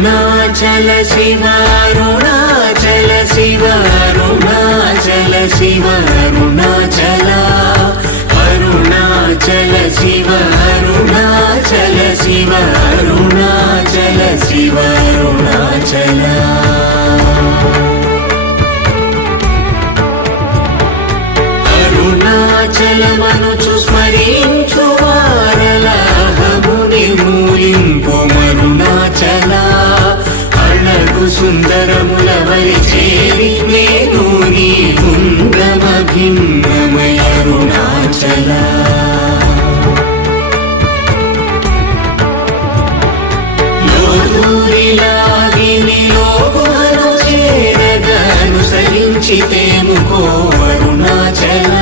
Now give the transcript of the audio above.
అరుణాచల శివ అరుణాచల శివ అరుణాచల శివ అరుణాచల అరుణాచల శివ అరుణాచల శివ అరుణాచల శివ అరుణాచల అరుణాచలమనుచు స్మరించు వారలహము నిర్మూలింపు మరుణాచల అళగు సుందరముల వలి చేరి నేను నీ గుండమ భిన్నమయ అరుణాచల లోదూరిలాగిని లోగుహను చేరగ అనుసరించితేముకో అరుణాచల